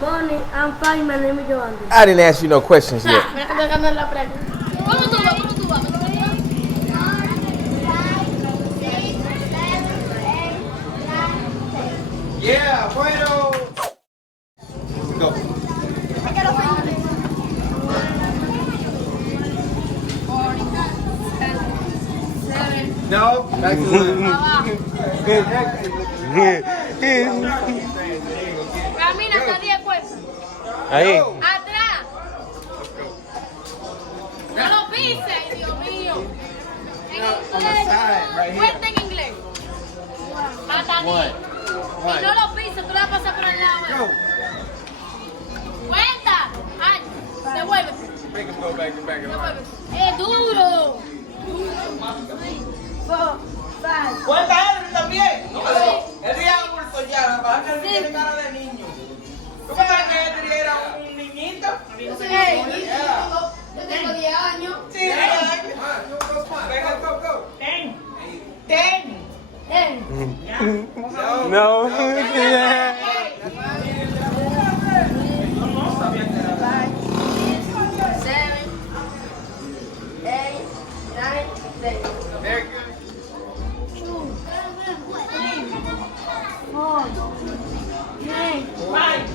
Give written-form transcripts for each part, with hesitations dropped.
Morning, I'm fine. My name is Giovanni. I didn't ask you no questions yet. ¿Cómo tú vas? ¿Cómo tú vas? Yeah, bueno. Go. No, back to Camina hasta 10 cuentas. Ahí. Atrás. No lo pises, Dios mío. En inglés. Cuenta en inglés. Hasta 10. Y no lo pises, tú la vas a pasar por el lado. Cuenta. Ay, devuélvete. Make him go back to back. Es duro. 4, 5. Cuenta él también. Él ría pulso ya, la verdad que él tiene cara de niño. ¿Tú pensabas que él era un niñito? Yo tengo 10 años. Sí, 10 años. Venga, go. 10. No. Very good.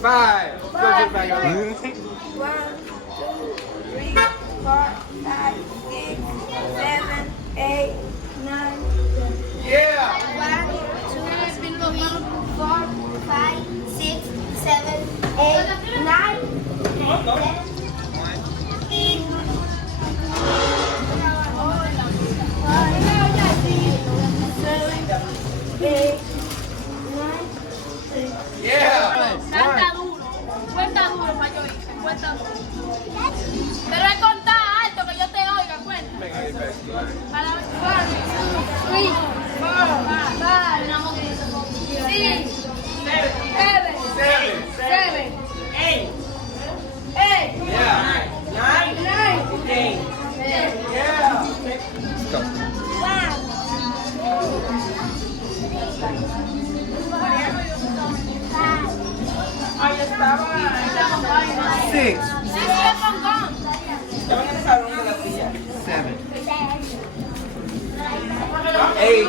5. Go get back on. 1, 2, 3, 4, 5, 6, 7, 8, 9, 10. Yeah. 1, 2, 3, 4, 5, 6, 7, 8, 9, 10. 8, 9, 10. Yeah. Cuenta duro para yo irse, cuenta duro. Pero es contar alto que yo te oiga, cuenta. Para 1, 2, 3, 4, 5, 6, 7, 7, 8, 8, Yeah. 9, 10. Yeah. Let's go. 6. 7. 8.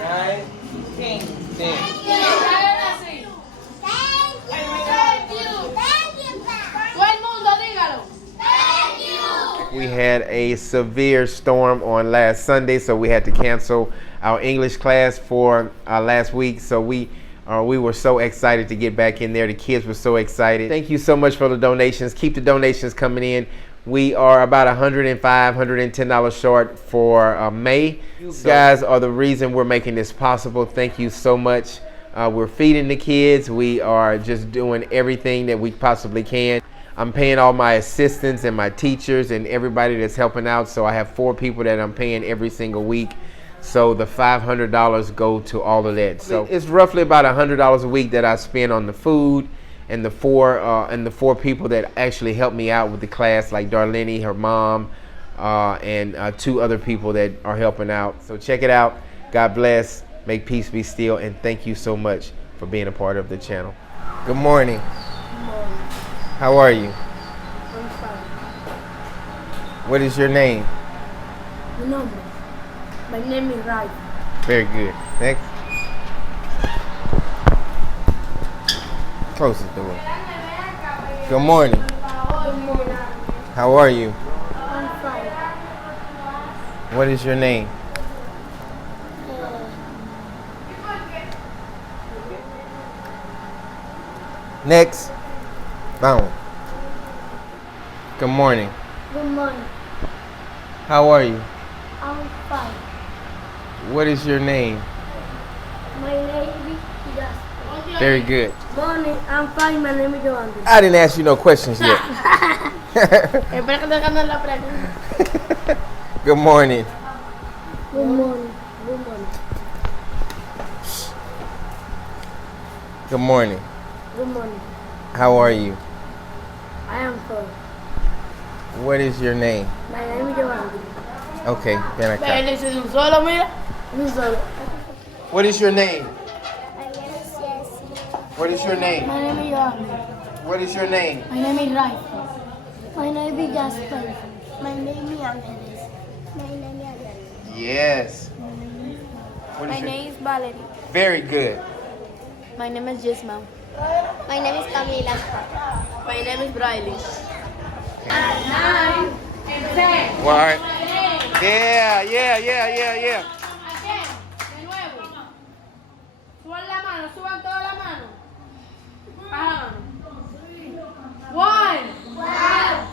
9. 10. Todo el mundo, dígalo. We had a severe storm on last Sunday, so we had to cancel our English class for last week. So we were so excited to get back in there. The kids were so excited. Thank you so much for the donations. Keep the donations coming in. We are about $105, $110 short for May. You guys are the reason we're making this possible. Thank you so much. We're feeding the kids. We are just doing everything that we possibly can. I'm paying all my assistants and my teachers and everybody that's helping out. So I have 4 people that I'm paying every single week. So the $500 go to all of that. So it's roughly about $100 a week that I spend on the food, and the four people that actually help me out with the class, like Darlene, her mom, and 2 other people that are helping out. So check it out. God bless. Make peace be still, and thank you so much for being a part of the channel. Good morning. How are you? I'm fine. What is your name? No, my name is Rai. Very good. Next. Close the door. Good morning. Good morning. How are you? I'm fine. What is your name? Next. Boom. Good morning. Good morning. How are you? I'm fine. What is your name? My name is Jasper. Very good. Morning, I'm fine. My name is Giovanni. I didn't ask you no questions yet. Espera que te ganes la pregunta. Good morning. Good morning. Good morning. Good morning. Good morning. How are you? I am fine. What is your name? My name is Giovanni. Okay, ven acá. Él dice de un solo, mira. Un solo. What is your name? My What is your name? My name is Johan. What is your name? My name is Rai. My name is Jasper. My name is Angeles. My name is Ariel. Yes. What is My your- name is Valerie. Very good. My name is Jesma. My name is Camila. My name is Briley. 9 and 10. Well, all right. Yeah. Again. De nuevo. Suban la mano, suban toda la mano. Baja la mano. 1,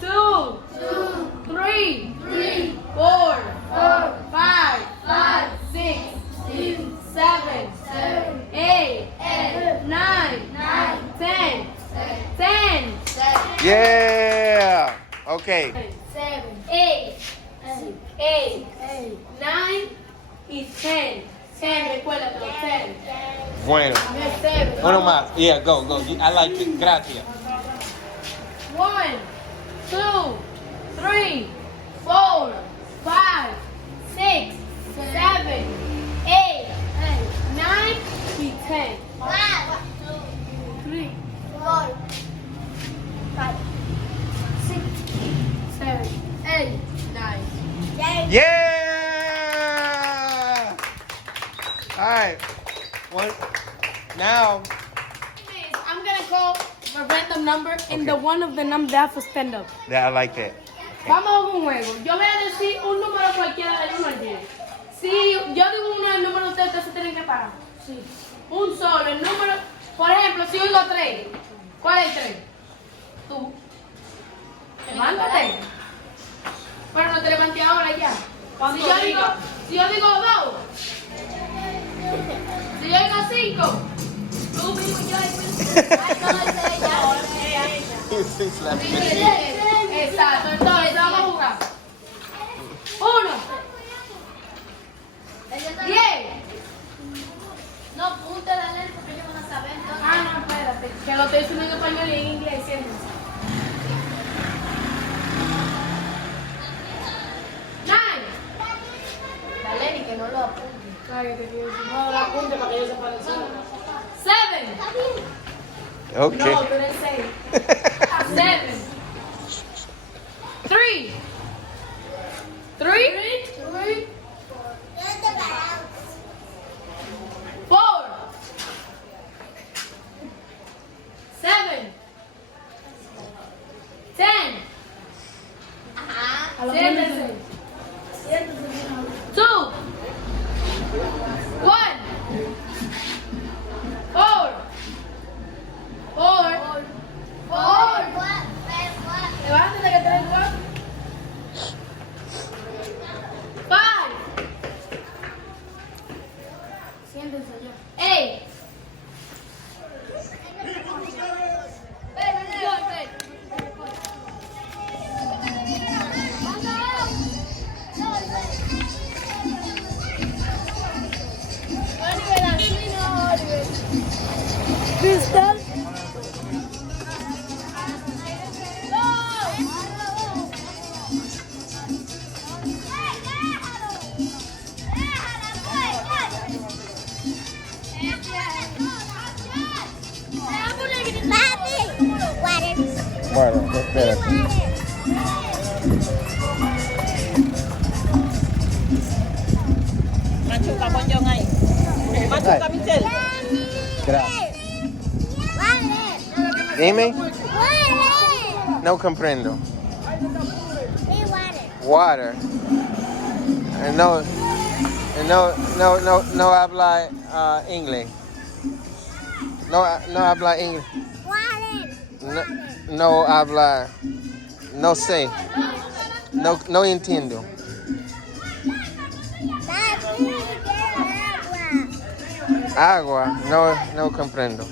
2, 3, 4, 5, 6, 7, 8, 9, 10. 10. Yeah. Okay. 8, 9 y 10. 10, recuérdalo, 10. Bueno. 7. Uno más. Yeah, go. I like it. Gracias. 1, 2, 3, 4, 5, 6, 7, 8, 9 y 10. 3, 4, 5, 6, 7, 8, 9. Yeah. All right. Now. I'm gonna call a random number and the one of the number that will stand up. Yeah, I like that. Vamos a un juego. Yo voy a decir un número cualquiera del 1 al 10. Si yo digo uno, el número ustedes se tienen que parar. Sí. Un solo, el número. Por ejemplo, si yo digo 3, ¿cuál es el 3? Tú. Levántate. Pero no te levanté ahora ya. Si yo digo 2. Si yo digo 5. Tú mismo y yo. Exacto, entonces vamos a jugar. 1, 10. No, punta la ley porque ellos van a saber. No, espérate, que lo estoy diciendo en español y en inglés, ¿cierto? 9. Valerie, que no lo apunte. Cállate, que no lo apunte para que ellos sepan decir. 7. Okay. No, tú eres 6. 7. 3. 3. 4. 7. 10. Siéntense. 2. 1. 4. 4. Levántate que tenés 4. 5. Siéntense ya. 8. Crystal. Bueno, espérate. Machuca con John ahí. Machuca, Michelle. Gracias. Dime. No comprendo. Water. No habla inglés. No habla inglés. No habla. No sé. No entiendo. Agua. No comprendo.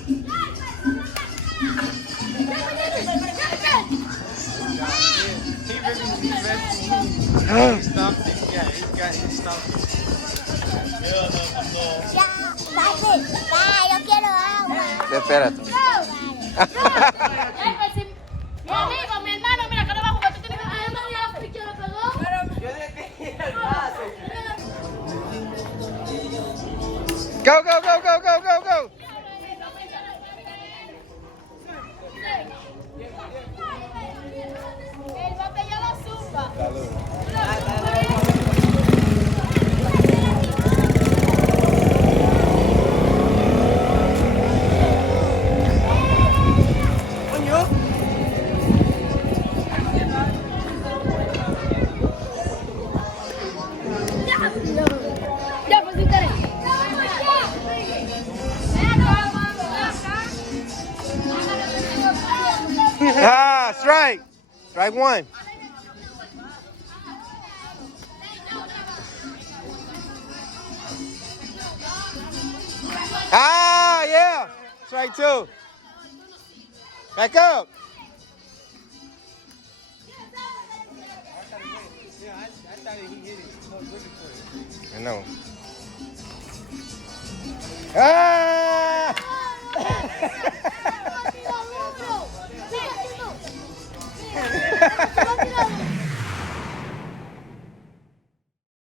Yo quiero agua. Espérate. Mi amigo, mi hermano, mira que no va a jugar. Tú tienes que la picha le pegó. Yo dije que el pase. Go. No. Ya, pues interés. Ah, strike. Strike one. Ah, yeah. Strike two. Back up. I know. Ah!